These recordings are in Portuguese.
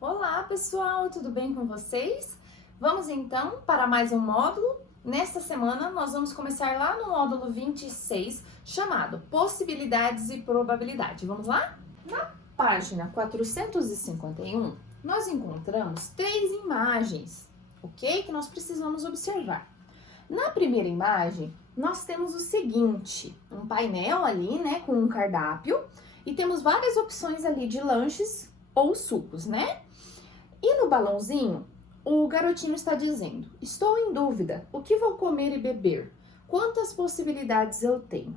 Olá, pessoal, tudo bem com vocês? Vamos então para mais um módulo. Nesta semana, nós vamos começar lá no módulo 26, chamado Possibilidades e Probabilidade. Vamos lá? Na página 451, nós encontramos três imagens, ok? Que nós precisamos observar. Na primeira imagem, nós temos o seguinte, um painel ali, né, com um cardápio, e temos várias opções ali de lanches ou sucos, né? E no balãozinho, o garotinho está dizendo: estou em dúvida, o que vou comer e beber? Quantas possibilidades eu tenho?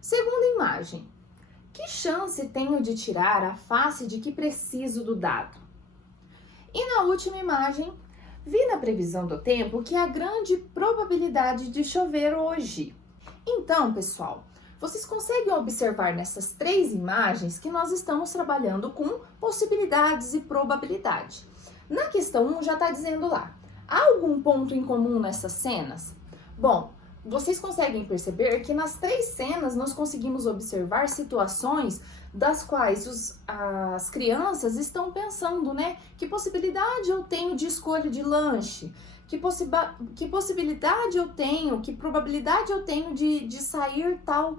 Segunda imagem, que chance tenho de tirar a face de que preciso do dado? E na última imagem, vi na previsão do tempo que há grande probabilidade de chover hoje. Então, pessoal, vocês conseguem observar nessas três imagens que nós estamos trabalhando com possibilidades e probabilidade. Na questão 1 já está dizendo lá, há algum ponto em comum nessas cenas? Bom, vocês conseguem perceber que nas três cenas nós conseguimos observar situações das quais as crianças estão pensando, né? Que possibilidade eu tenho de escolha de lanche? Que possibilidade eu tenho, que probabilidade eu tenho de sair tal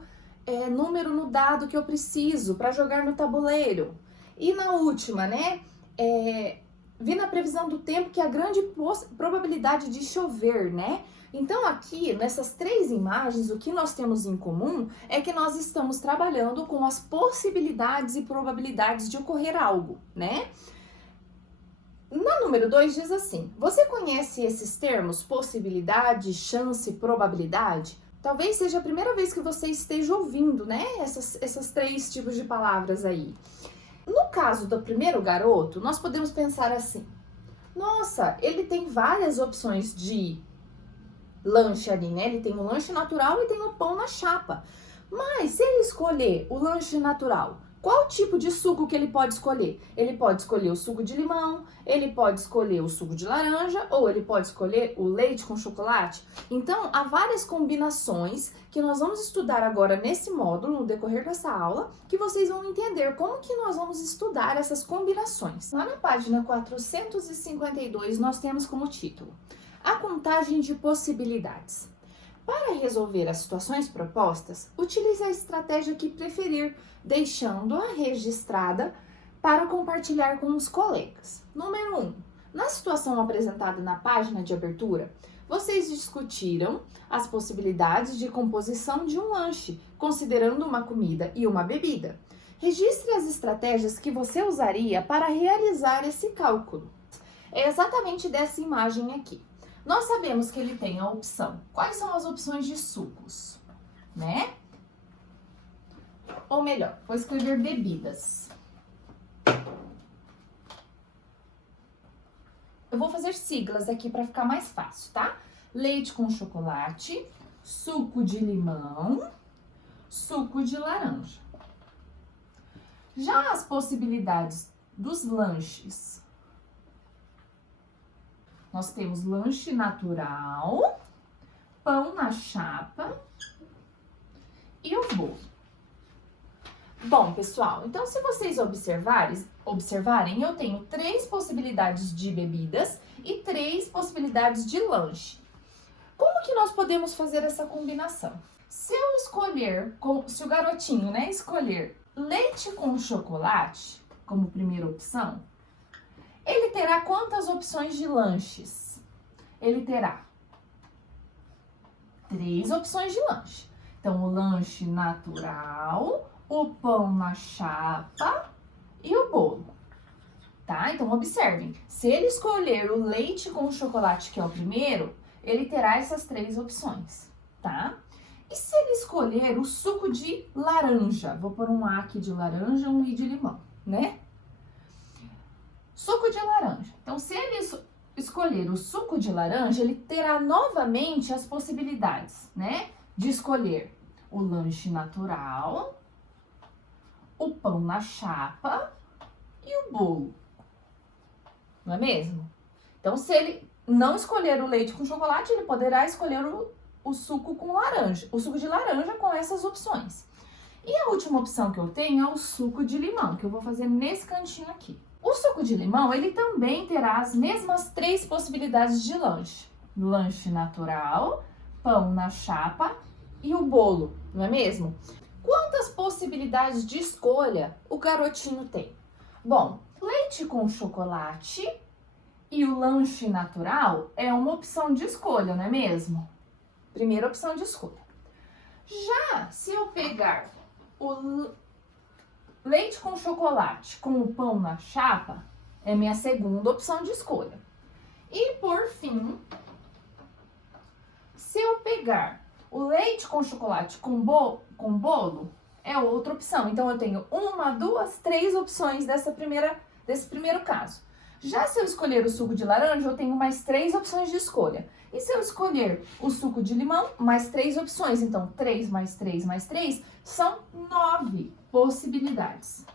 número no dado que eu preciso para jogar no tabuleiro? E na última, né? Vi na previsão do tempo que há grande probabilidade de chover, né? Então aqui, nessas três imagens, o que nós temos em comum é que nós estamos trabalhando com as possibilidades e probabilidades de ocorrer algo, né? Na número 2 diz assim, você conhece esses termos possibilidade, chance, probabilidade? Talvez seja a primeira vez que você esteja ouvindo, né, essas três tipos de palavras aí. No caso do primeiro garoto, nós podemos pensar assim, nossa, ele tem várias opções de lanche ali, né? Ele tem o lanche natural e tem o pão na chapa. Mas se ele escolher o lanche natural, qual tipo de suco que ele pode escolher? Ele pode escolher o suco de limão, ele pode escolher o suco de laranja ou ele pode escolher o leite com chocolate. Então, há várias combinações que nós vamos estudar agora nesse módulo, no decorrer dessa aula, que vocês vão entender como que nós vamos estudar essas combinações. Lá na página 452, nós temos como título a contagem de possibilidades. Para resolver as situações propostas, utilize a estratégia que preferir, deixando-a registrada para compartilhar com os colegas. Número 1. Na situação apresentada na página de abertura, vocês discutiram as possibilidades de composição de um lanche, considerando uma comida e uma bebida. Registre as estratégias que você usaria para realizar esse cálculo. É exatamente dessa imagem aqui. Nós sabemos que ele tem a opção. Quais são as opções de sucos, né? Ou melhor, vou escrever bebidas. Eu vou fazer siglas aqui para ficar mais fácil, tá? Leite com chocolate, suco de limão, suco de laranja. Já as possibilidades dos lanches, nós temos lanche natural, pão na chapa e o bolo. Bom, pessoal, então se vocês observarem, eu tenho três possibilidades de bebidas e três possibilidades de lanche. Como que nós podemos fazer essa combinação? Se eu escolher, se o garotinho, né, escolher leite com chocolate como primeira opção, ele terá quantas opções de lanches? Ele terá 3 opções de lanche. Então, o lanche natural, o pão na chapa e o bolo. Tá? Então, observem. Se ele escolher o leite com chocolate, que é o primeiro, ele terá essas 3 opções, tá? E se ele escolher o suco de laranja? Vou pôr um A aqui de laranja, um I de limão, né? Suco de laranja. Então, se ele escolher o suco de laranja, ele terá novamente as possibilidades, né? De escolher o lanche natural, o pão na chapa e o bolo. Não é mesmo? Então, se ele não escolher o leite com chocolate, ele poderá escolher o suco com laranja, o suco de laranja com essas opções. E a última opção que eu tenho é o suco de limão, que eu vou fazer nesse cantinho aqui. O suco de limão, ele também terá as mesmas 3 possibilidades de lanche. Lanche natural, pão na chapa e o bolo, não é mesmo? Quantas possibilidades de escolha o garotinho tem? Bom, leite com chocolate e o lanche natural é uma opção de escolha, não é mesmo? Primeira opção de escolha. Já se eu pegar o leite com chocolate com o pão na chapa, é minha segunda opção de escolha. E por fim, se eu pegar o leite com chocolate com bolo, é outra opção. Então, eu tenho 1, 2, 3 opções desse primeiro caso. Já se eu escolher o suco de laranja, eu tenho mais 3 opções de escolha. E se eu escolher o suco de limão, mais 3 opções. Então, 3 mais 3 mais 3 são 9 possibilidades.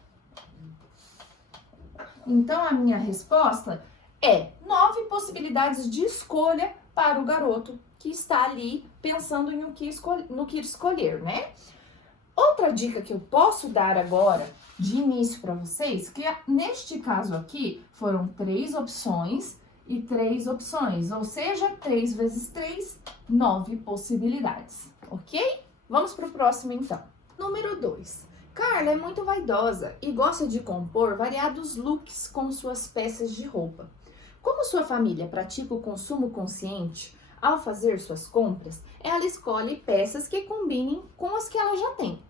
Então, a minha resposta é 9 possibilidades de escolha para o garoto que está ali pensando no que escolher, né? Outra dica que eu posso dar agora, de início para vocês, que neste caso aqui foram 3 opções e 3 opções, ou seja, 3 vezes 3, 9 possibilidades, ok? Vamos para o próximo então. Número 2. Carla é muito vaidosa e gosta de compor variados looks com suas peças de roupa. Como sua família pratica o consumo consciente, ao fazer suas compras, ela escolhe peças que combinem com as que ela já tem.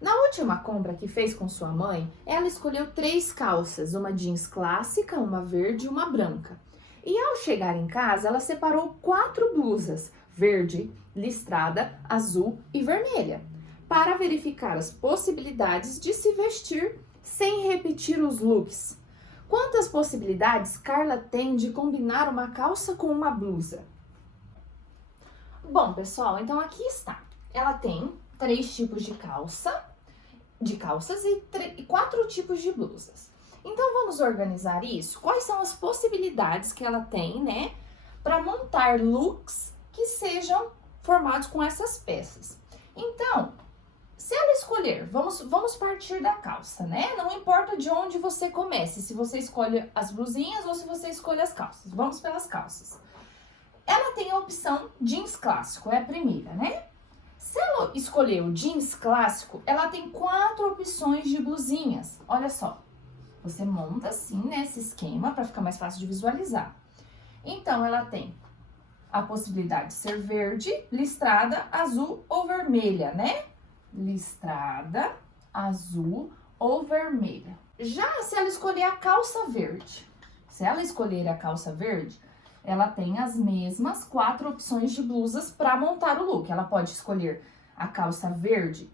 Na última compra que fez com sua mãe, ela escolheu 3 calças, uma jeans clássica, uma verde e uma branca. E ao chegar em casa, ela separou 4 blusas, verde, listrada, azul e vermelha, para verificar as possibilidades de se vestir sem repetir os looks. Quantas possibilidades Carla tem de combinar uma calça com uma blusa? Bom, pessoal, então aqui está. Ela tem 3 tipos de calças e 4 tipos de blusas. Então, vamos organizar isso? Quais são as possibilidades que ela tem, né, para montar looks que sejam formados com essas peças? Então, se ela escolher, vamos partir da calça, né? Não importa de onde você comece, se você escolhe as blusinhas ou se você escolhe as calças. Vamos pelas calças. Ela tem a opção jeans clássico, é a primeira, né? Se ela escolher o jeans clássico, ela tem 4 opções de blusinhas. Olha só, você monta assim, né, esse esquema para ficar mais fácil de visualizar. Então, ela tem a possibilidade de ser verde, listrada, azul ou vermelha, né? Listrada, azul ou vermelha. Já se ela escolher a calça verde, ela tem as mesmas 4 opções de blusas para montar o look. Ela pode escolher a calça verde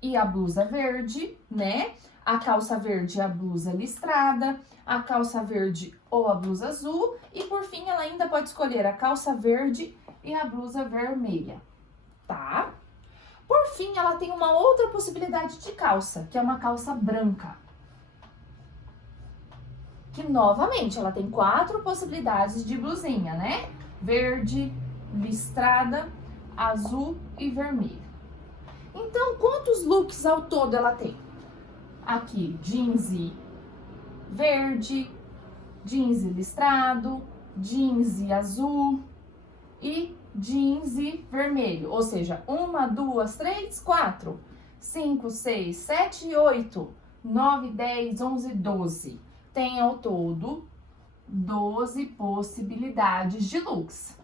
e a blusa verde, né? A calça verde e a blusa listrada, a calça verde ou a blusa azul. E por fim, ela ainda pode escolher a calça verde e a blusa vermelha, tá? Por fim, ela tem uma outra possibilidade de calça, que é uma calça branca. Que, novamente, ela tem 4 possibilidades de blusinha, né? Verde, listrada, azul e vermelho. Então, quantos looks ao todo ela tem? Aqui, jeans e verde, jeans e listrado, jeans e azul e jeans e vermelho. Ou seja, 1, 2, 3, 4, 5, 6, 7, 8, 9, 10, 11, 12. Tem ao todo 12 possibilidades de looks.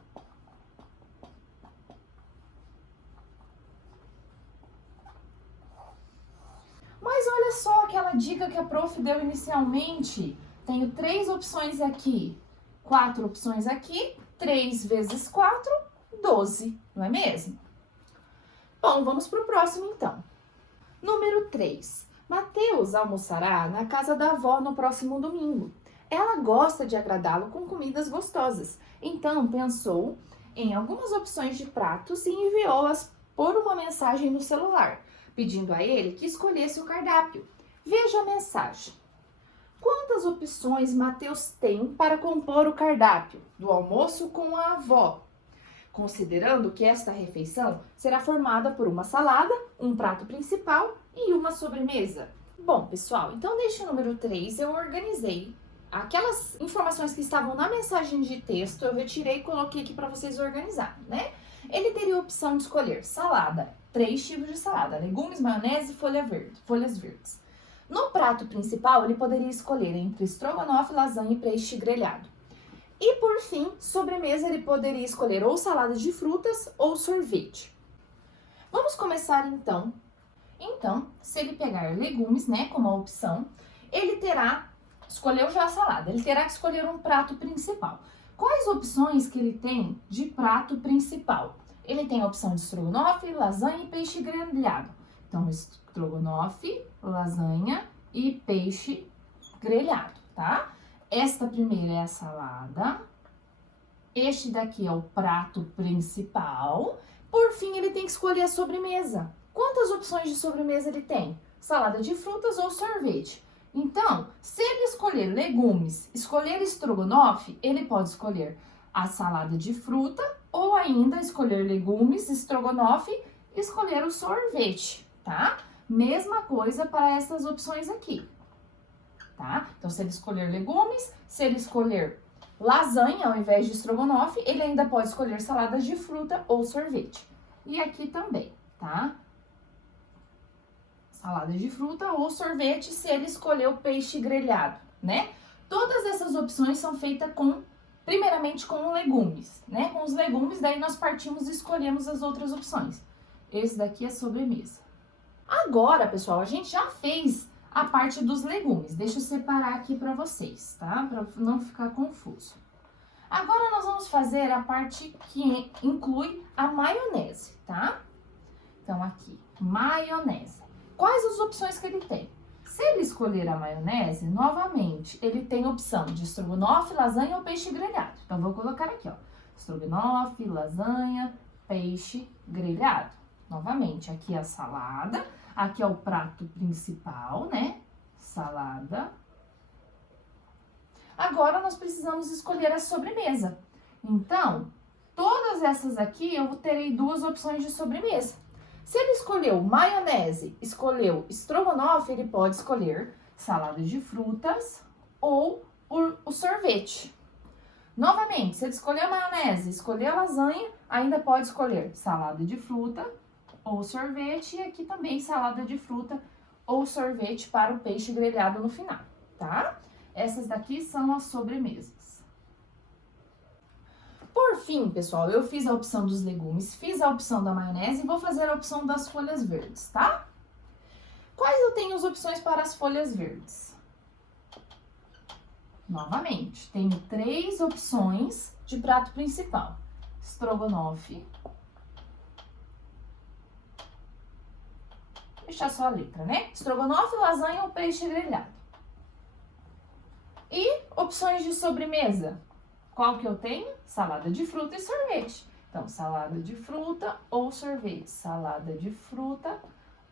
Mas olha só aquela dica que a prof deu inicialmente. Tenho 3 opções aqui, 4 opções aqui, 3 vezes 4, 12, não é mesmo? Bom, vamos para o próximo então. Número 3. Mateus almoçará na casa da avó no próximo domingo. Ela gosta de agradá-lo com comidas gostosas, então pensou em algumas opções de pratos e enviou-as por uma mensagem no celular, pedindo a ele que escolhesse o cardápio. Veja a mensagem. Quantas opções Mateus tem para compor o cardápio do almoço com a avó? Considerando que esta refeição será formada por uma salada, um prato principal e uma sobremesa. Bom, pessoal, então neste número 3 eu organizei aquelas informações que estavam na mensagem de texto, eu retirei e coloquei aqui para vocês organizarem, né? Ele teria a opção de escolher salada, 3 tipos de salada, legumes, maionese e folhas verdes. No prato principal, ele poderia escolher entre estrogonofe, lasanha e peixe grelhado. E por fim, sobremesa, ele poderia escolher ou salada de frutas ou sorvete. Vamos começar então. Então, se ele pegar legumes, né, como a opção, ele terá, escolheu já a salada, ele terá que escolher um prato principal. Quais opções que ele tem de prato principal? Ele tem a opção de estrogonofe, lasanha e peixe grelhado. Então, estrogonofe, lasanha e peixe grelhado, tá? Esta primeira é a salada. Este daqui é o prato principal. Por fim, ele tem que escolher a sobremesa. Quantas opções de sobremesa ele tem? Salada de frutas ou sorvete. Então, se ele escolher legumes, escolher estrogonofe, ele pode escolher a salada de fruta ou ainda escolher legumes, estrogonofe e escolher o sorvete, tá? Mesma coisa para essas opções aqui, tá? Então, se ele escolher legumes, se ele escolher lasanha ao invés de estrogonofe, ele ainda pode escolher saladas de fruta ou sorvete. E aqui também, tá? Salada de fruta ou sorvete se ele escolher o peixe grelhado, né? Todas essas opções são feitas primeiramente com legumes, né? Com os legumes, daí nós partimos e escolhemos as outras opções. Esse daqui é sobremesa. Agora, pessoal, a gente já fez a parte dos legumes. Deixa eu separar aqui para vocês, tá? Para não ficar confuso. Agora nós vamos fazer a parte que inclui a maionese, tá? Então aqui, maionese. Quais as opções que ele tem? Se ele escolher a maionese, novamente, ele tem a opção de estrogonofe, lasanha ou peixe grelhado. Então, vou colocar aqui, ó, estrogonofe, lasanha, peixe grelhado. Novamente, aqui é a salada, aqui é o prato principal, né? Salada. Agora, nós precisamos escolher a sobremesa. Então, todas essas aqui, eu terei 2 opções de sobremesa. Se ele escolheu maionese, escolheu estrogonofe, ele pode escolher salada de frutas ou o sorvete. Novamente, se ele escolher maionese, escolher lasanha, ainda pode escolher salada de fruta ou sorvete. E aqui também salada de fruta ou sorvete para o peixe grelhado no final, tá? Essas daqui são as sobremesas. Por fim, pessoal, eu fiz a opção dos legumes, fiz a opção da maionese e vou fazer a opção das folhas verdes, tá? Quais eu tenho as opções para as folhas verdes? Novamente, tenho 3 opções de prato principal. Estrogonofe. Vou deixar só a letra, né? Estrogonofe, lasanha ou peixe grelhado. E opções de sobremesa. Qual que eu tenho? Salada de fruta e sorvete. Então, salada de fruta ou sorvete. Salada de fruta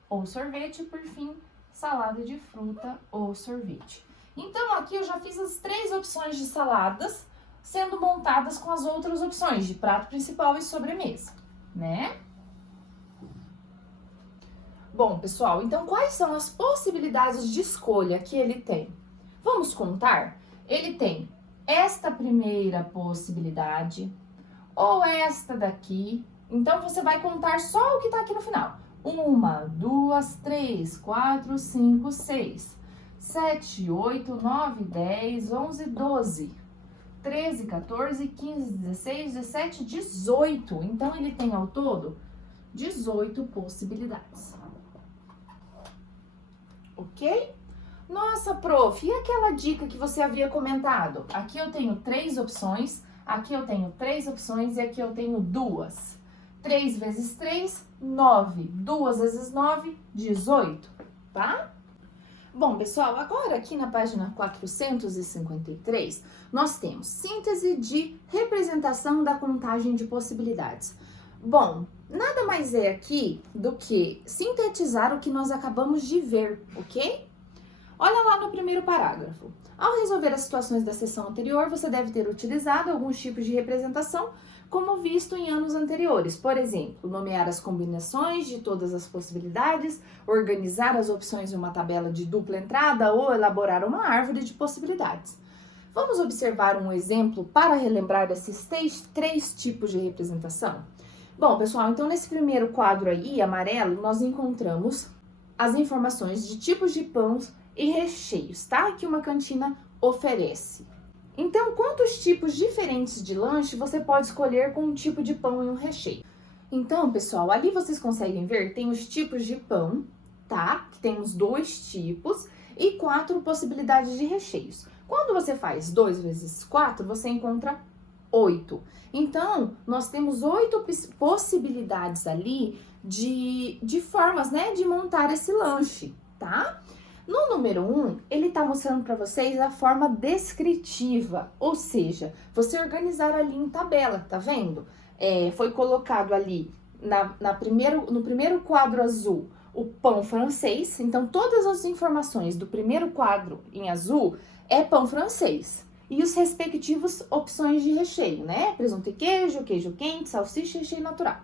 ou sorvete. E, por fim, salada de fruta ou sorvete. Então, aqui eu já fiz as 3 opções de saladas, sendo montadas com as outras opções de prato principal e sobremesa, né? Bom, pessoal, então quais são as possibilidades de escolha que ele tem? Vamos contar? Ele tem esta primeira possibilidade ou esta daqui. Então, você vai contar só o que tá aqui no final. 1, 2, 3, 4, 5, 6, 7, 8, 9, 10, 11, 12, 13, 14, 15, 16, 17, 18. Então, ele tem ao todo 18 possibilidades. Ok? Nossa, prof, e aquela dica que você havia comentado? Aqui eu tenho 3 opções, aqui eu tenho 3 opções e aqui eu tenho 2. 3 vezes 3, 9. 2 vezes 9, 18, tá? Bom, pessoal, agora aqui na página 453, nós temos síntese de representação da contagem de possibilidades. Bom, nada mais é aqui do que sintetizar o que nós acabamos de ver, ok? Olha lá no primeiro parágrafo. Ao resolver as situações da seção anterior, você deve ter utilizado alguns tipos de representação, como visto em anos anteriores. Por exemplo, nomear as combinações de todas as possibilidades, organizar as opções em uma tabela de dupla entrada ou elaborar uma árvore de possibilidades. Vamos observar um exemplo para relembrar esses três tipos de representação? Bom, pessoal, então nesse primeiro quadro aí, amarelo, nós encontramos as informações de tipos de pães e recheios, tá? Que uma cantina oferece. Então, quantos tipos diferentes de lanche você pode escolher com um tipo de pão e um recheio? Então, pessoal, ali vocês conseguem ver, tem os tipos de pão, tá? Que temos 2 tipos e 4 possibilidades de recheios. Quando você faz 2 vezes 4, você encontra 8. Então, nós temos 8 possibilidades ali de formas, né, de montar esse lanche, tá? No número 1, ele tá mostrando para vocês a forma descritiva, ou seja, você organizar ali em tabela, tá vendo? Foi colocado ali no primeiro quadro azul o pão francês, então todas as informações do primeiro quadro em azul é pão francês. E os respectivos opções de recheio, né? Presunto e queijo, queijo quente, salsicha e recheio natural.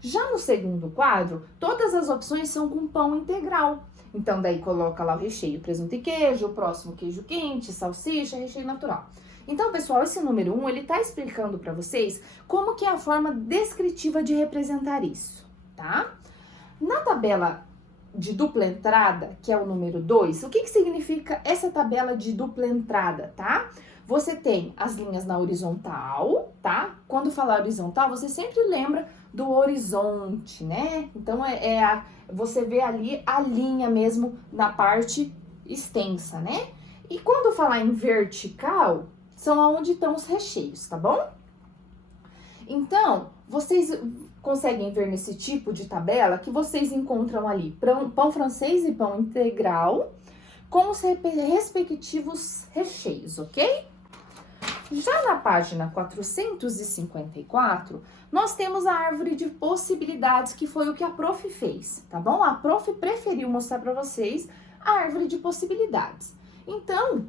Já no segundo quadro, todas as opções são com pão integral. Então, daí coloca lá o recheio, presunto e queijo, o próximo queijo quente, salsicha, recheio natural. Então, pessoal, esse número 1, ele tá explicando para vocês como que é a forma descritiva de representar isso, tá? Na tabela de dupla entrada, que é o número 2, o que significa essa tabela de dupla entrada, tá? Você tem as linhas na horizontal, tá? Quando falar horizontal, você sempre lembra do horizonte, né? Então, você vê ali a linha mesmo na parte extensa, né? E quando falar em vertical, são onde estão os recheios, tá bom? Então, vocês conseguem ver nesse tipo de tabela que vocês encontram ali pão francês e pão integral com os respectivos recheios, ok? Já na página 454, nós temos a árvore de possibilidades, que foi o que a prof fez, tá bom? A prof preferiu mostrar para vocês a árvore de possibilidades. Então,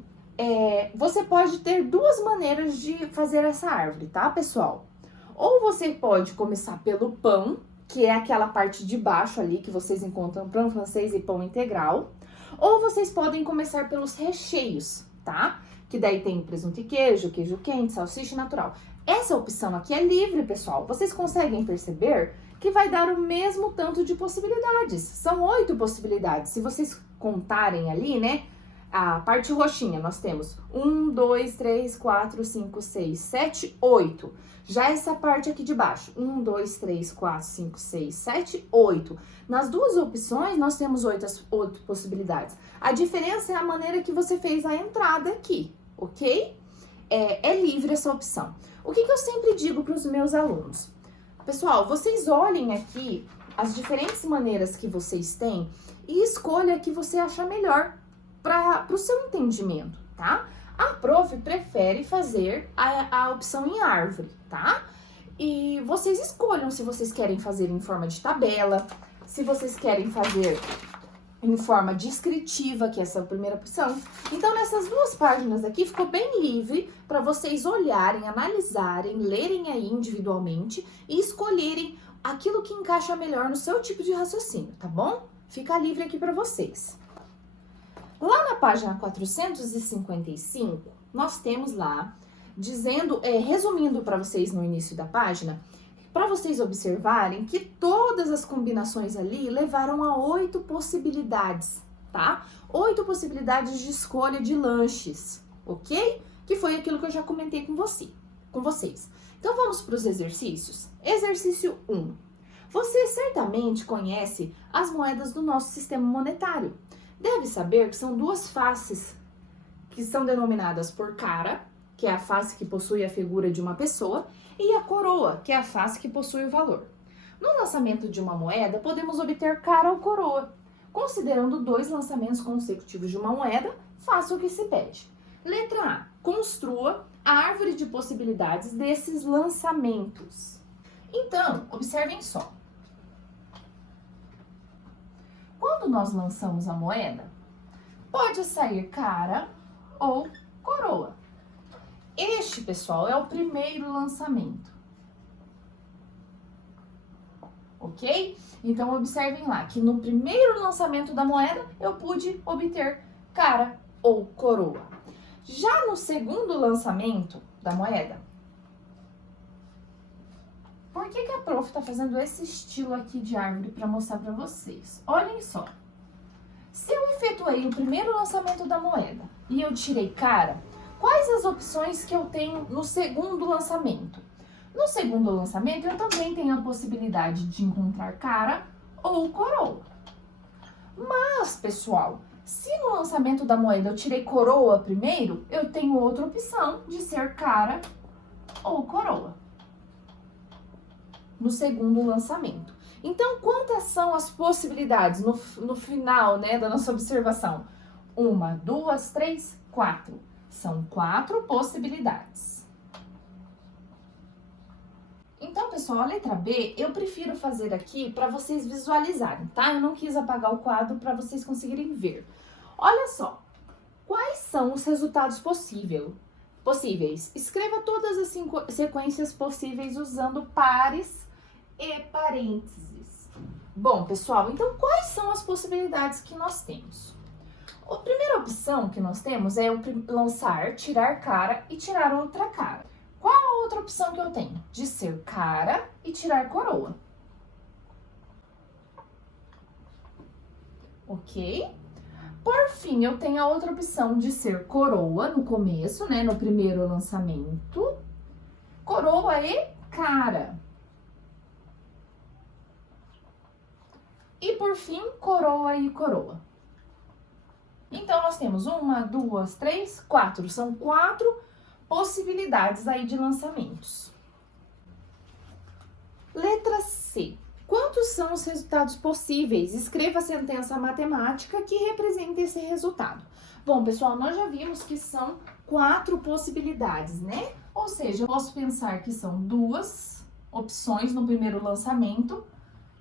você pode ter 2 maneiras de fazer essa árvore, tá, pessoal? Ou você pode começar pelo pão, que é aquela parte de baixo ali que vocês encontram pão francês e pão integral. Ou vocês podem começar pelos recheios, tá? Que daí tem presunto e queijo, queijo quente, salsicha natural. Essa opção aqui é livre, pessoal. Vocês conseguem perceber que vai dar o mesmo tanto de possibilidades. São 8 possibilidades. Se vocês contarem ali, né? A parte roxinha, nós temos 1, 2, 3, 4, 5, 6, 7, 8. Já essa parte aqui de baixo, 1, 2, 3, 4, 5, 6, 7, 8. Nas 2 opções, nós temos 8 possibilidades. A diferença é a maneira que você fez a entrada aqui, ok? É livre essa opção. O que eu sempre digo para os meus alunos? Pessoal, vocês olhem aqui as diferentes maneiras que vocês têm e escolha a que você achar melhor para o seu entendimento, tá? A prof prefere fazer a opção em árvore, tá? E vocês escolham se vocês querem fazer em forma de tabela, se vocês querem fazer em forma descritiva, que é essa primeira opção. Então, nessas 2 páginas aqui, ficou bem livre para vocês olharem, analisarem, lerem aí individualmente e escolherem aquilo que encaixa melhor no seu tipo de raciocínio, tá bom? Fica livre aqui para vocês. Lá na página 455, nós temos lá, resumindo para vocês no início da página, para vocês observarem que todas as combinações ali levaram a 8 possibilidades, tá? 8 possibilidades de escolha de lanches, ok? Que foi aquilo que eu já comentei com vocês. Então, vamos para os exercícios. Exercício 1. Você certamente conhece as moedas do nosso sistema monetário. Deve saber que são 2 faces que são denominadas por cara, que é a face que possui a figura de uma pessoa, e a coroa, que é a face que possui o valor. No lançamento de uma moeda, podemos obter cara ou coroa. Considerando 2 lançamentos consecutivos de uma moeda, faça o que se pede. Letra A. Construa a árvore de possibilidades desses lançamentos. Então, observem só. Quando nós lançamos a moeda, pode sair cara ou coroa. Este, pessoal, é o primeiro lançamento. Ok? Então, observem lá que no primeiro lançamento da moeda, eu pude obter cara ou coroa. Já no segundo lançamento da moeda, por que a prof tá fazendo esse estilo aqui de árvore para mostrar para vocês? Olhem só. Se eu efetuei o primeiro lançamento da moeda e eu tirei cara, quais as opções que eu tenho no segundo lançamento? No segundo lançamento, eu também tenho a possibilidade de encontrar cara ou coroa. Mas, pessoal, se no lançamento da moeda eu tirei coroa primeiro, eu tenho outra opção de ser cara ou coroa no segundo lançamento. Então, quantas são as possibilidades no final, né, da nossa observação? 1, 2, 3, 4. São 4 possibilidades. Então, pessoal, a letra B eu prefiro fazer aqui para vocês visualizarem, tá? Eu não quis apagar o quadro para vocês conseguirem ver. Olha só, quais são os resultados possíveis? Escreva todas as sequências possíveis usando pares e parênteses. Bom, pessoal, então quais são as possibilidades que nós temos? A primeira opção que nós temos é o lançar, tirar cara e tirar outra cara. Qual a outra opção que eu tenho? De ser cara e tirar coroa. Ok? Por fim, eu tenho a outra opção de ser coroa no começo, né? No primeiro lançamento. Coroa e cara. E por fim, coroa e coroa. Então, nós temos 1, 2, 3, 4. São 4 possibilidades aí de lançamentos. Letra C. Quantos são os resultados possíveis? Escreva a sentença matemática que representa esse resultado. Bom, pessoal, nós já vimos que são 4 possibilidades, né? Ou seja, eu posso pensar que são 2 opções no primeiro lançamento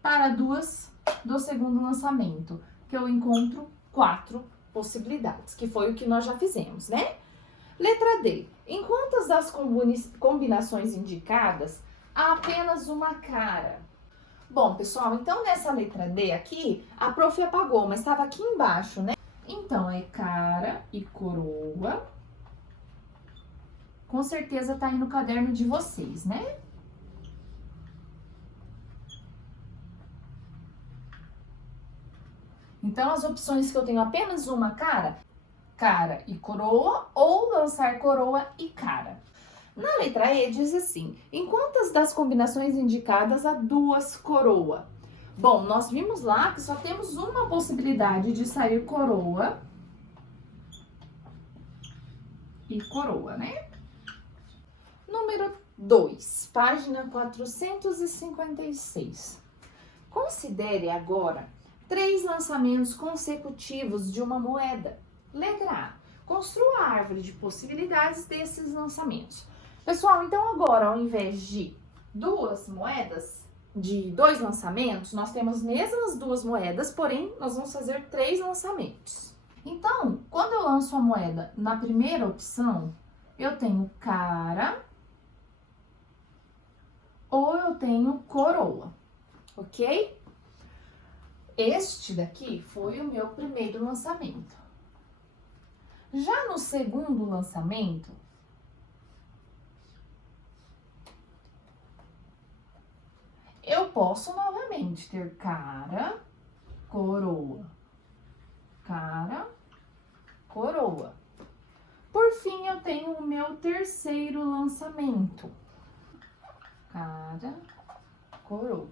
para 2 do segundo lançamento, que eu encontro 4 possibilidades, que foi o que nós já fizemos, né? Letra D. Em quantas das combinações indicadas há apenas uma cara? Bom, pessoal, então nessa letra D aqui, a prof apagou, mas estava aqui embaixo, né? Então, é cara e coroa. Com certeza tá aí no caderno de vocês, né? Então, as opções que eu tenho apenas uma cara, cara e coroa, ou lançar coroa e cara. Na letra E diz assim, em quantas das combinações indicadas há 2 coroa? Bom, nós vimos lá que só temos uma possibilidade de sair coroa e coroa, né? Número 2, página 456. Considere agora 3 lançamentos consecutivos de uma moeda. Letra A. Construa a árvore de possibilidades desses lançamentos. Pessoal, então agora, ao invés de 2 moedas, de 2 lançamentos, nós temos mesmas 2 moedas, porém, nós vamos fazer 3 lançamentos. Então, quando eu lanço a moeda na primeira opção, eu tenho cara ou eu tenho coroa, ok? Este daqui foi o meu primeiro lançamento. Já no segundo lançamento, eu posso novamente ter cara, coroa, cara, coroa. Por fim, eu tenho o meu terceiro lançamento. Cara, coroa.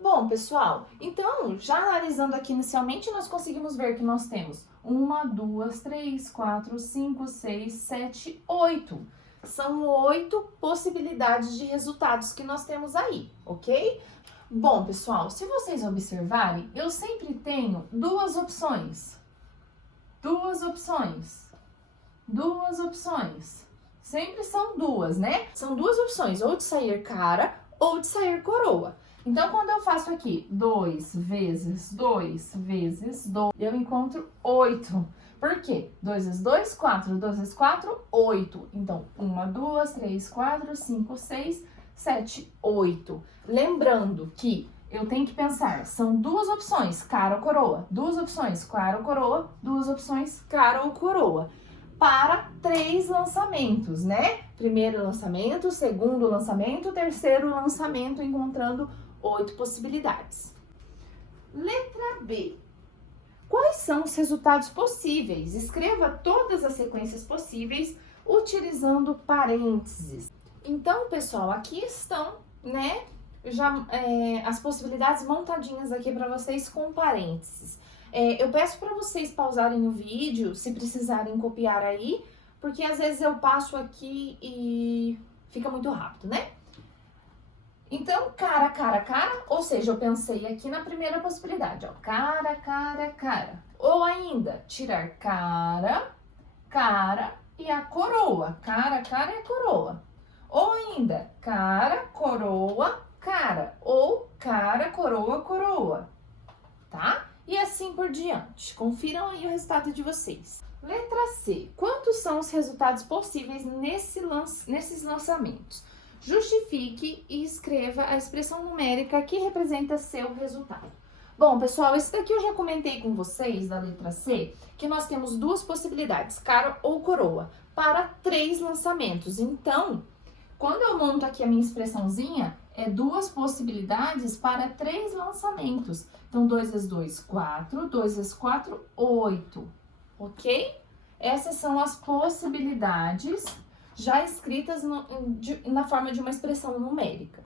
Bom, pessoal, então, já analisando aqui inicialmente, nós conseguimos ver que nós temos 1, 2, 3, 4, 5, 6, 7, 8. São 8 possibilidades de resultados que nós temos aí, ok? Bom, pessoal, se vocês observarem, eu sempre tenho 2 opções. 2 opções. 2 opções. Sempre são 2, né? São 2 opções, ou de sair cara ou de sair coroa. Então, quando eu faço aqui 2 vezes 2 vezes 2, eu encontro 8. Por quê? 2 vezes 2, 4. 2 vezes 4, 8. Então, 1, 2, 3, 4, 5, 6, 7, 8. Lembrando que eu tenho que pensar, são 2 opções, cara ou coroa. 2 opções, cara ou coroa. 2 opções, cara ou coroa. para 3 lançamentos, né? Primeiro lançamento, segundo lançamento, terceiro lançamento, encontrando 8 possibilidades. Letra B. Quais são os resultados possíveis? Escreva todas as sequências possíveis utilizando parênteses. Então, pessoal, aqui estão, né, já as possibilidades montadinhas aqui para vocês com parênteses. Eu peço para vocês pausarem o vídeo, se precisarem copiar aí, porque às vezes eu passo aqui e fica muito rápido, né? Então, cara, cara, cara, ou seja, eu pensei aqui na primeira possibilidade, ó, cara, cara, cara. Ou ainda, tirar cara, cara e a coroa, cara, cara e a coroa. Ou ainda, cara, coroa, cara, ou cara, coroa, coroa, tá? E assim por diante. Confiram aí o resultado de vocês. Letra C. Quantos são os resultados possíveis nesses lançamentos? Justifique e escreva a expressão numérica que representa seu resultado. Bom, pessoal, esse daqui eu já comentei com vocês, da letra C, que nós temos 2 possibilidades, cara ou coroa, para 3 lançamentos. Então, quando eu monto aqui a minha expressãozinha, é 2 possibilidades para 3 lançamentos. Então, 2 vezes 2, 4, 2 vezes 4, 8, ok? Essas são as possibilidades já escritas na forma de uma expressão numérica.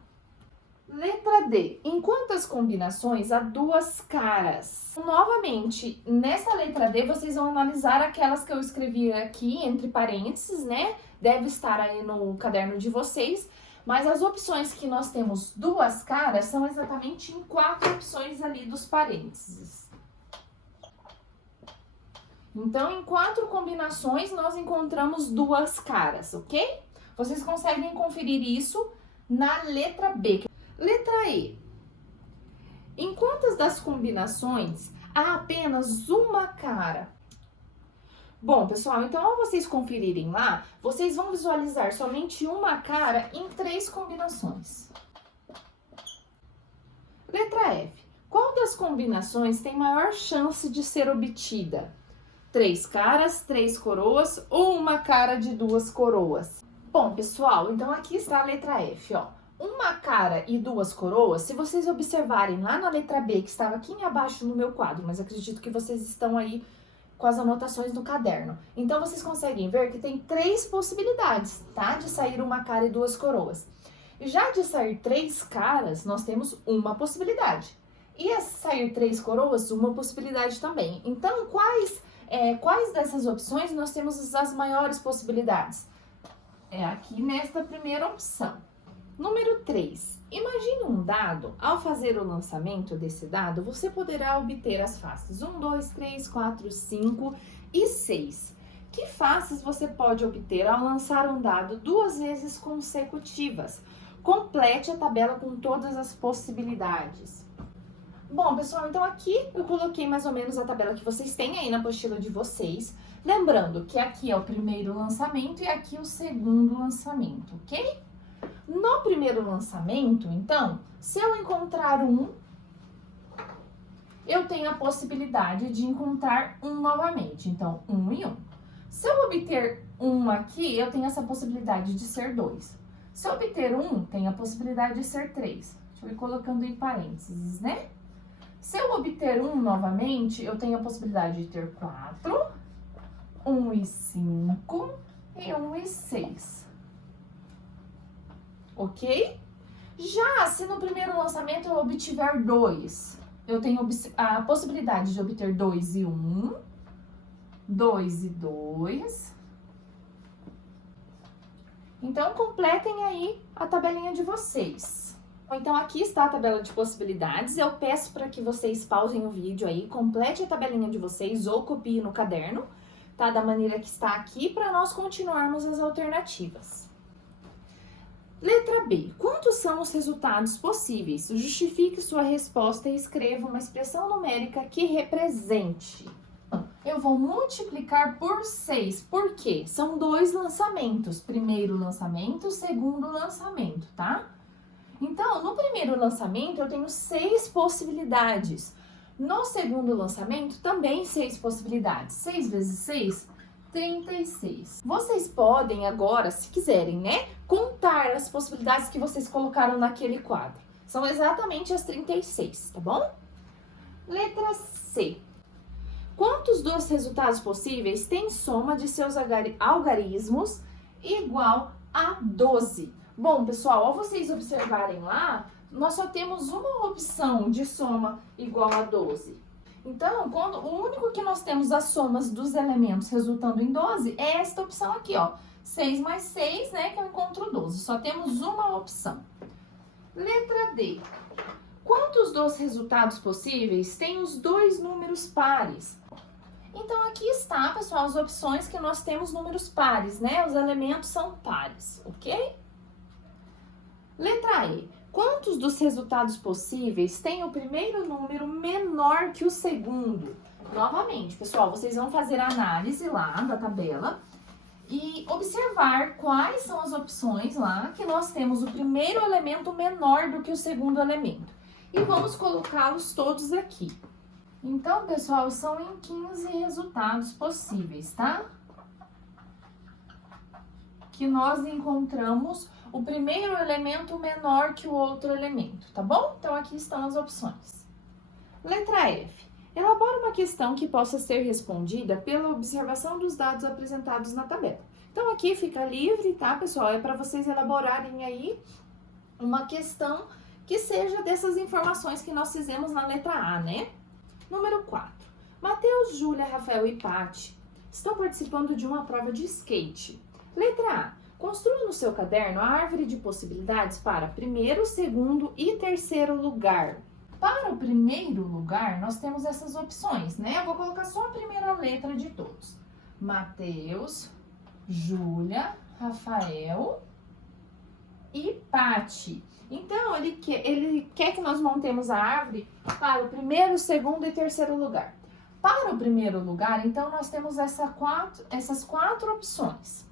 Letra D. Em quantas combinações há 2 caras? Novamente, nessa letra D, vocês vão analisar aquelas que eu escrevi aqui, entre parênteses, né? Deve estar aí no caderno de vocês. Mas as opções que nós temos 2 caras são exatamente em 4 opções ali dos parênteses. Então, em 4 combinações, nós encontramos 2 caras, ok? Vocês conseguem conferir isso na letra B. Letra E. Em quantas das combinações há apenas uma cara? Bom, pessoal, então ao vocês conferirem lá, vocês vão visualizar somente uma cara em 3 combinações. Letra F. Qual das combinações tem maior chance de ser obtida? 3 caras, 3 coroas ou uma cara de 2 coroas? Bom, pessoal, então aqui está a letra F, ó. Uma cara e 2 coroas, se vocês observarem lá na letra B, que estava aqui abaixo no meu quadro, mas acredito que vocês estão aí com as anotações no caderno. Então, vocês conseguem ver que tem 3 possibilidades, tá? De sair uma cara e 2 coroas. E já de sair 3 caras, nós temos uma possibilidade. E a sair 3 coroas, uma possibilidade também. Então, quais dessas opções nós temos as maiores possibilidades? É aqui nesta primeira opção. Número 3. Imagine um dado. Ao fazer o lançamento desse dado, você poderá obter as faces 1, 2, 3, 4, 5 e 6. Que faces você pode obter ao lançar um dado 2 vezes consecutivas? Complete a tabela com todas as possibilidades. Bom, pessoal, então aqui eu coloquei mais ou menos a tabela que vocês têm aí na apostila de vocês. Lembrando que aqui é o primeiro lançamento e aqui o segundo lançamento, ok? No primeiro lançamento, então, se eu encontrar um, eu tenho a possibilidade de encontrar um novamente. Então, 1 e 1. Se eu obter um aqui, eu tenho essa possibilidade de ser 2. Se eu obter um, tem a possibilidade de ser 3. Deixa eu ir colocando em parênteses, né? Se eu obter um novamente, eu tenho a possibilidade de ter 4, 1 e 5 e 1 e 6. Ok? Já se no primeiro lançamento eu obtiver 2, eu tenho a possibilidade de obter 2 e 1, 2 e 2. Então, completem aí a tabelinha de vocês. Então, aqui está a tabela de possibilidades. Eu peço para que vocês pausem o vídeo aí, complete a tabelinha de vocês ou copie no caderno, tá? Da maneira que está aqui, para nós continuarmos as alternativas. Letra B. Quantos são os resultados possíveis? Justifique sua resposta e escreva uma expressão numérica que represente. Eu vou multiplicar por 6, porque são 2 lançamentos. Primeiro lançamento, segundo lançamento, tá? Então, no primeiro lançamento, eu tenho 6 possibilidades. No segundo lançamento, também 6 possibilidades. 6 vezes 6, 36. Vocês podem agora, se quiserem, né, contar as possibilidades que vocês colocaram naquele quadro. São exatamente as 36, tá bom? Letra C. Quantos dos resultados possíveis tem soma de seus algarismos igual a 12? Bom, pessoal, ao vocês observarem lá, nós só temos uma opção de soma igual a 12. Então, o único que nós temos as somas dos elementos resultando em 12 é esta opção aqui, ó. 6 mais 6, né, que eu encontro 12. Só temos uma opção. Letra D. Quantos dos resultados possíveis têm os dois números pares? Então, aqui está, pessoal, as opções que nós temos números pares, né? Os elementos são pares, ok? Letra E. Quantos dos resultados possíveis tem o primeiro número menor que o segundo? Novamente, pessoal, vocês vão fazer a análise lá da tabela e observar quais são as opções lá que nós temos o primeiro elemento menor do que o segundo elemento. E vamos colocá-los todos aqui. Então, pessoal, são em 15 resultados possíveis, tá? Que nós encontramos o primeiro elemento menor que o outro elemento, tá bom? Então, aqui estão as opções. Letra F. Elabora uma questão que possa ser respondida pela observação dos dados apresentados na tabela. Então, aqui fica livre, tá, pessoal? É para vocês elaborarem aí uma questão que seja dessas informações que nós fizemos na letra A, né? Número 4. Matheus, Júlia, Rafael e Paty estão participando de uma prova de skate. Letra A. Construa no seu caderno a árvore de possibilidades para primeiro, segundo e terceiro lugar. Para o primeiro lugar, nós temos essas opções, né? Eu vou colocar só a primeira letra de todos. Matheus, Júlia, Rafael e Paty. Então, ele quer que nós montemos a árvore para o primeiro, segundo e terceiro lugar. Para o primeiro lugar, então, nós temos essas quatro opções.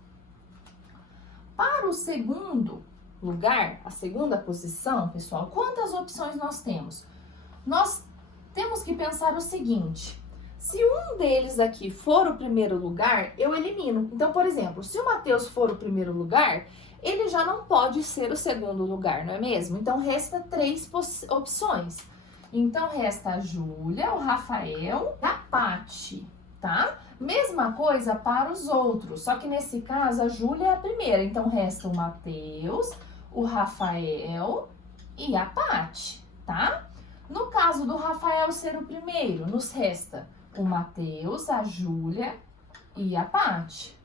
Para o segundo lugar, a segunda posição, pessoal, quantas opções nós temos? Nós temos que pensar o seguinte: se um deles aqui for o primeiro lugar, eu elimino. Então, por exemplo, se o Matheus for o primeiro lugar, ele já não pode ser o segundo lugar, não é mesmo? Então, resta 3 opções. Então, resta a Júlia, o Rafael e a Paty, tá? Mesma coisa para os outros, só que nesse caso a Júlia é a primeira. Então, resta o Matheus, o Rafael e a Paty, tá? No caso do Rafael ser o primeiro, nos resta o Matheus, a Júlia e a Paty.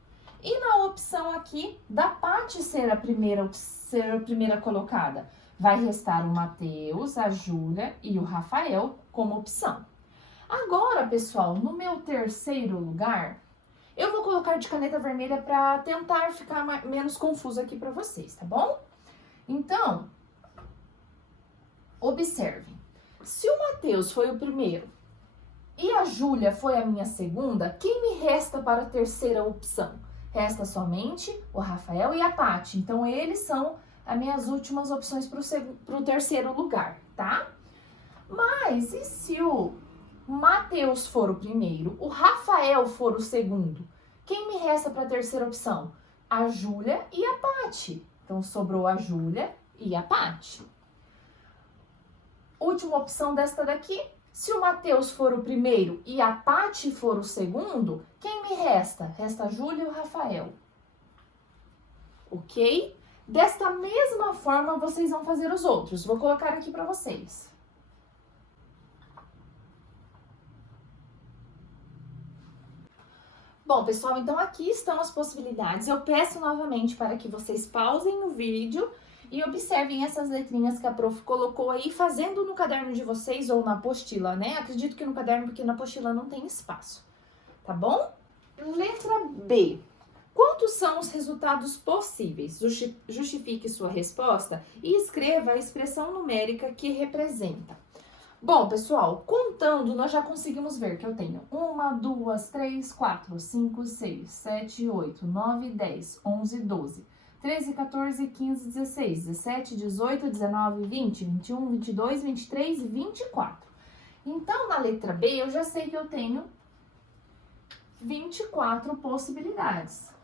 E na opção aqui da Paty ser a primeira colocada, vai restar o Matheus, a Júlia e o Rafael como opção. Agora, pessoal, no meu terceiro lugar, eu vou colocar de caneta vermelha para tentar ficar menos confuso aqui para vocês, tá bom? Então, observem. Se o Matheus foi o primeiro e a Júlia foi a minha segunda, quem me resta para a terceira opção? Resta somente o Rafael e a Paty. Então, eles são as minhas últimas opções para o terceiro lugar, tá? Mas, e se o Matheus for o primeiro, o Rafael for o segundo? Quem me resta para a terceira opção? A Júlia e a Paty. Então, sobrou a Júlia e a Paty. Última opção desta daqui. Se o Matheus for o primeiro e a Paty for o segundo, quem me resta? Resta a Júlia e o Rafael. Ok? Desta mesma forma, vocês vão fazer os outros. Vou colocar aqui para vocês. Bom, pessoal, então aqui estão as possibilidades. Eu peço novamente para que vocês pausem o vídeo e observem essas letrinhas que a prof colocou aí, fazendo no caderno de vocês ou na apostila, né? Acredito que no caderno, porque na apostila não tem espaço, tá bom? Letra B. Quantos são os resultados possíveis? Justifique sua resposta e escreva a expressão numérica que representa. Bom, pessoal, contando, nós já conseguimos ver que eu tenho 1, 2, 3, 4, 5, 6, 7, 8, 9, 10, 11, 12, 13, 14, 15, 16, 17, 18, 19, 20, 21, 22, 23 e 24. Então, na letra B, eu já sei que eu tenho 24 possibilidades.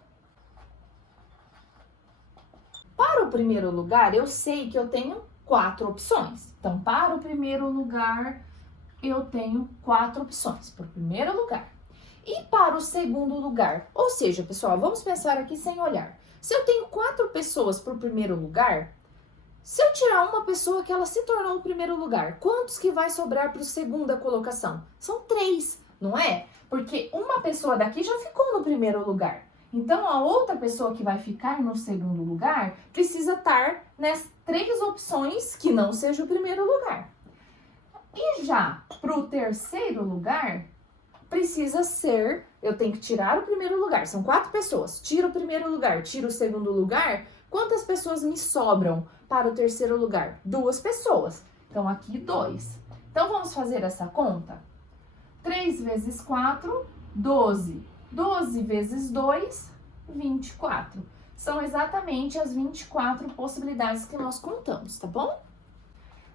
Para o primeiro lugar, eu sei que eu tenho 4 opções. Então, para o primeiro lugar, eu tenho 4 opções. Para o primeiro lugar. E para o segundo lugar? Ou seja, pessoal, vamos pensar aqui sem olhar. Se eu tenho 4 pessoas para o primeiro lugar, se eu tirar uma pessoa que ela se tornou o primeiro lugar, quantos que vai sobrar para a segunda colocação? São 3, não é? Porque uma pessoa daqui já ficou no primeiro lugar. Então, a outra pessoa que vai ficar no segundo lugar precisa estar nas 3 opções que não seja o primeiro lugar. E já para o terceiro lugar, precisa ser, eu tenho que tirar o primeiro lugar. São 4 pessoas. Tiro o primeiro lugar, tiro o segundo lugar. Quantas pessoas me sobram para o terceiro lugar? 2 pessoas. Então, aqui 2. Então, vamos fazer essa conta? 3 vezes 4, 12. 12 vezes 2, 24. São exatamente as 24 possibilidades que nós contamos, tá bom?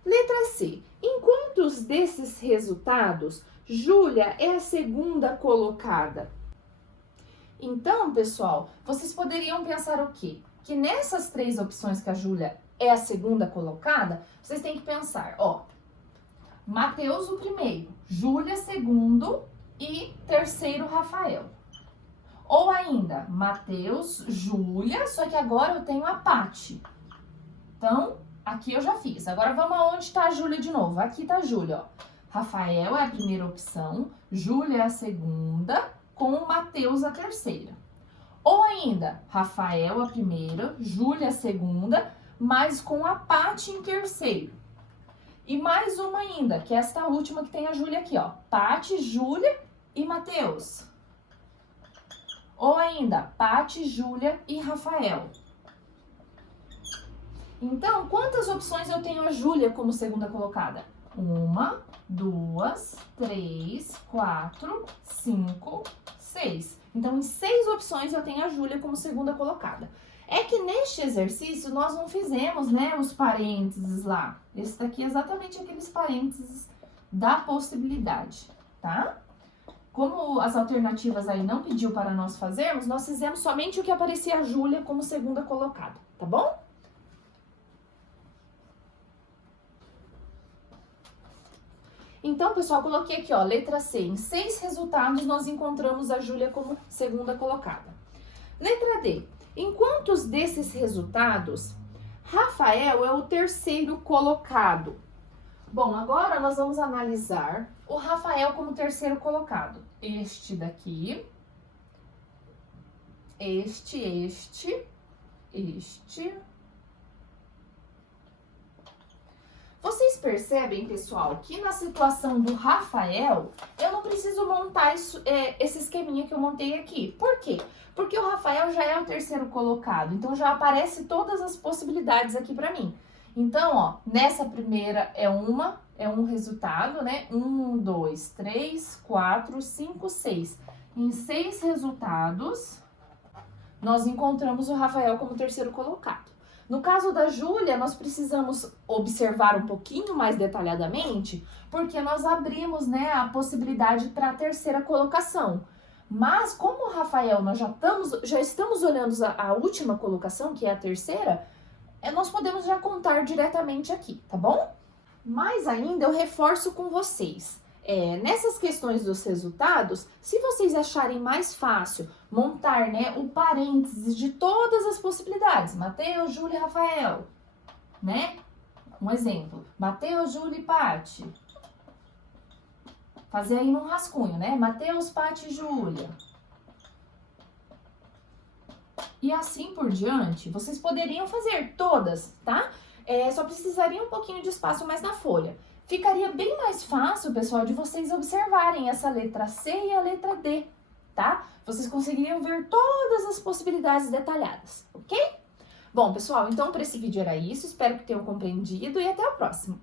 Letra C. Em quantos desses resultados Júlia é a segunda colocada? Então, pessoal, vocês poderiam pensar o quê? Que nessas 3 opções que a Júlia é a segunda colocada, vocês têm que pensar, ó, Mateus o primeiro, Júlia segundo e terceiro Rafael. Ou ainda, Mateus, Júlia, só que agora eu tenho a Paty. Então, aqui eu já fiz. Agora vamos aonde está a Júlia de novo. Aqui está a Júlia, ó. Rafael é a primeira opção, Júlia é a segunda, com o Mateus a terceira. Ou ainda, Rafael a primeira, Júlia a segunda, mas com a Paty em terceiro. E mais uma ainda, que é esta última que tem a Júlia aqui, ó. Paty, Júlia e Mateus. Ou ainda, Paty, Júlia e Rafael. Então, quantas opções eu tenho a Júlia como segunda colocada? 1, 2, 3, 4, 5, 6. Então, em 6 opções eu tenho a Júlia como segunda colocada. É que neste exercício nós não fizemos, né, os parênteses lá. Esse daqui é exatamente aqueles parênteses da possibilidade, tá? Como as alternativas aí não pediu para nós fazermos, nós fizemos somente o que aparecia a Júlia como segunda colocada, tá bom? Então, pessoal, coloquei aqui, ó, letra C. Em 6 resultados, nós encontramos a Júlia como segunda colocada. Letra D. Em quantos desses resultados, Rafael é o terceiro colocado? Bom, agora nós vamos analisar o Rafael como terceiro colocado. Este daqui, este. Vocês percebem, pessoal, que na situação do Rafael, eu não preciso montar esse esqueminha que eu montei aqui. Por quê? Porque o Rafael já é o terceiro colocado, então já aparece todas as possibilidades aqui pra mim. Então, ó, nessa primeira é um resultado, né? 1, 2, 3, 4, 5, 6. Em 6 resultados, nós encontramos o Rafael como terceiro colocado. No caso da Júlia, nós precisamos observar um pouquinho mais detalhadamente, porque nós abrimos, né, a possibilidade para a terceira colocação. Mas como o Rafael nós já estamos olhando a última colocação, que é a terceira, nós podemos já contar diretamente aqui, tá bom? Mas ainda eu reforço com vocês. Nessas questões dos resultados, se vocês acharem mais fácil montar, né, o parênteses de todas as possibilidades, Mateus, Júlia e Rafael, né? Um exemplo, Mateus, Júlia e Paty. Fazer aí num rascunho, né? Mateus, Paty e Júlia. E assim por diante, vocês poderiam fazer todas, tá? Só precisaria um pouquinho de espaço mais na folha. Ficaria bem mais fácil, pessoal, de vocês observarem essa letra C e a letra D, tá? Vocês conseguiriam ver todas as possibilidades detalhadas, ok? Bom, pessoal, então para esse vídeo era isso. Espero que tenham compreendido e até a próxima!